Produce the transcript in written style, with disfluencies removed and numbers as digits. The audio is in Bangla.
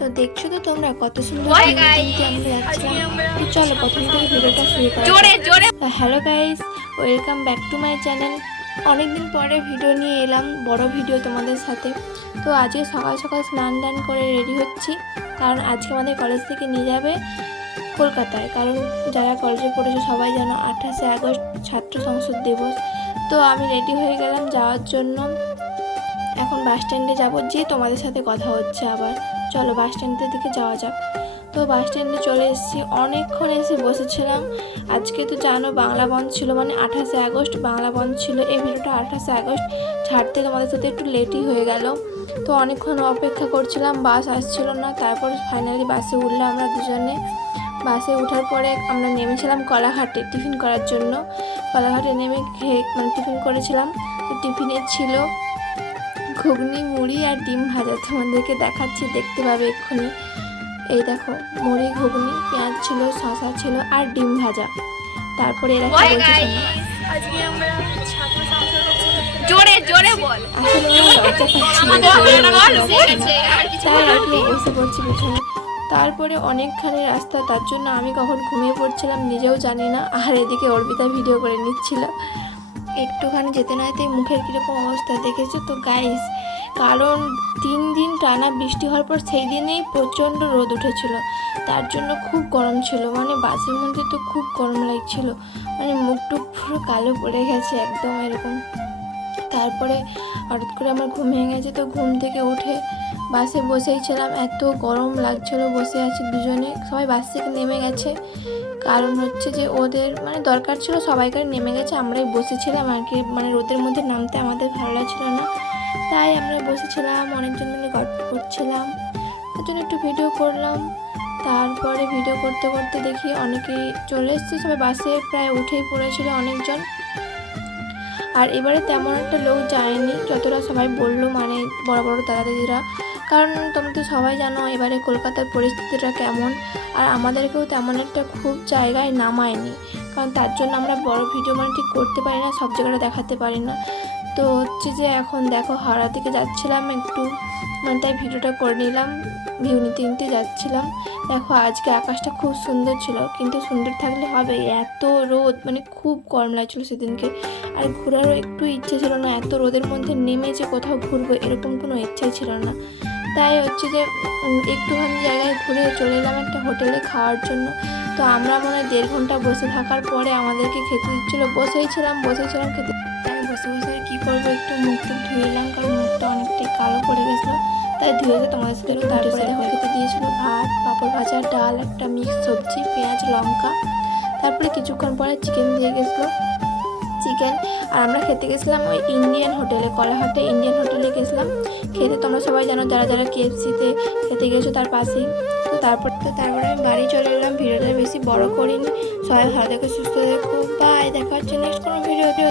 তো দেখছো তো তোমরা কত সুন্দর আমরা যাচ্ছিলাম। তো চলো প্রথম থেকে ভিডিওটা শুরু করা যাক। Hello guys, welcome back to my channel. অনেকদিন পরে ভিডিও নিয়ে এলাম, বড় ভিডিও তোমাদের সাথে। তো আজকে সকাল সকাল স্নান দান করে রেডি হচ্ছি, কারণ আজকে আমাদের কলেজ থেকে নিয়ে যাবে কলকাতায়। কারণ যারা কলেজে পড়েছে সবাই জানো 28শে আগস্ট ছাত্র সংসদ দিবস। তো আমি রেডি হয়ে গেলাম যাওয়ার জন্য। এখন বাস স্ট্যান্ডে যাবো, যে তোমাদের সাথে কথা হচ্ছে আবার। চলো বাস স্ট্যান্ডের দিকে যাওয়া যাক। তো বাস স্ট্যান্ডে চলে এসেছি, অনেকক্ষণ এসে বসেছিলাম। আজকে তো জানো বাংলা বন্ধ ছিল, মানে 28শে আগস্ট বাংলা বন্ধ ছিল। এই ভিডিওটা 28শে আগস্ট ছাড়তে তোমাদের সাথে একটু লেটই হয়ে গেল। তো অনেকক্ষণ অপেক্ষা করছিলাম, বাস আসছিল না। তারপর ফাইনালি বাসে উঠলাম আমরা দুজনে। বাসে ওঠার পরে আমরা নেমেছিলাম কলাঘাটে টিফিন করার জন্য। কলাঘাটে নেমে টিফিন করেছিলাম। তো টিফিনে ছিল ঘুগনি, মুড়ি আর ডিম ভাজা। তোমাদেরকে দেখাচ্ছি, দেখতে পাবে এক্ষুনি। এই দেখো, মুড়ি, ঘুগনি, পেঁয়াজ ছিল, শসা ছিল আর ডিম ভাজা। তারপরে এরা কি বলছে আজকে আমরা ছাত্র সংসদ জোরে জোরে বল। আসলে বসে পড়ছি পিছনে। তারপরে অনেকখানি রাস্তা, তার জন্য আমি কখন ঘুমিয়ে পড়ছিলাম নিজেও জানি না। আর এদিকে অর্পিতা ভিডিও করে নিচ্ছিল। একটুখানি যেতে না যেতেই মুখের কীরকম অবস্থা দেখেছো তো গাইস। কারণ 3 দিন টানা বৃষ্টি হওয়ার পর সেই দিনেই প্রচণ্ড রোদ উঠেছিল, তার জন্য খুব গরম ছিল। মানে বাসের মধ্যে তো খুব গরম লাগছিল, মানে মুখ টুক পুরো কালো পড়ে গেছে একদম এরকম। তারপরে হঠাৎ করে আমার ঘুম ভেঙে গেছে। তো ঘুম থেকে উঠে বাসে বসেই ছিলাম, এত গরম লাগছিল। বসে আছি দুজনে, সবাই বাস থেকে নেমে গেছে। কারণ হচ্ছে যে ওদের মানে দরকার ছিল, সবাইকার নেমে গেছে, আমরাই বসেছিলাম আর কি। মানে রোদের মধ্যে নামতে আমাদের ভালো লাগছিল না, তাই আমরা বসেছিলাম, অনেকজন মিলে গল্প করছিলাম। তার জন্য একটু ভিডিও করলাম। তারপরে ভিডিও করতে করতে দেখি অনেকেই চলে এসেছে, সবাই বাসে প্রায় উঠেই পড়েছিল অনেকজন। আর এবারে তেমন একটা লোক যায়নি যতটা সবাই বললো, মানে বড় বড় দাদা দিদিরা। কারণ তোমরা তো সবাই জানো এবারে কলকাতার পরিস্থিতিটা কেমন। আর আমাদেরকেও তেমন একটা খুব জায়গায় নামায়নি, কারণ তার জন্য আমরা বড় ভিডিও মানে ঠিক করতে পারি না, সব জায়গাটা দেখাতে পারি না। তো হচ্ছে যে এখন দেখো হাওড়ার দিকে যাচ্ছিলাম একটু, মানে তাই ভিডিওটা করে নিলাম। ভিউ নিতে নিতে যাচ্ছিলাম। দেখো আজকে আকাশটা খুব সুন্দর ছিল, কিন্তু সুন্দর থাকলে হবে, এত রোদ, মানে খুব গরম লাগছিলো সেদিনকে। আর ঘোরারও একটু ইচ্ছে ছিল না, এত রোদের মধ্যে নেমে যে কোথাও ঘুরবো এরকম কোনো ইচ্ছাই ছিল না। তাই হচ্ছে যে একটুখানি জায়গায় ঘুরে চলে এলাম একটা হোটেলে খাওয়ার জন্য। তো আমরা মনে হয় 1.5 ঘন্টা বসে থাকার পরে আমাদেরকে খেতে দিচ্ছিলো। বসেই ছিলাম খেতে। তাই বসে বসে কী করবো, একটু মুখ টুক ধুয়ে এলাম, কারণ মুখটা অনেকটাই কালো পড়ে গেছিলো। তাই ধুয়ে তোমাদের সাথে একটু তারপরে দেখো খেতে দিয়েছিল ভাত, পাঁপড় ভাজা, ডাল, একটা মিক্স সবজি, পেঁয়াজ, লঙ্কা। তারপরে কিছুক্ষণ পরে চিকেন দিয়ে গেছিলো, চিকেন। আর আমরা খেতে গেছিলাম ওই ইন্ডিয়ান হোটেলে, কলাঘাটে ইন্ডিয়ান হোটেলে গেছিলাম খেতে। তোমরা সবাই জানো যারা যারা KFC-তে খেতে গেছো তার পাশেই। তো তারপরে আমি বাড়ি চলে এলাম। ভিডিওটা বেশি বড় করিনি। সবাই ভালো দেখো, সুস্থ দেখো, বাই। দেখা হচ্ছে নেক্সট কোনো ভিডিও।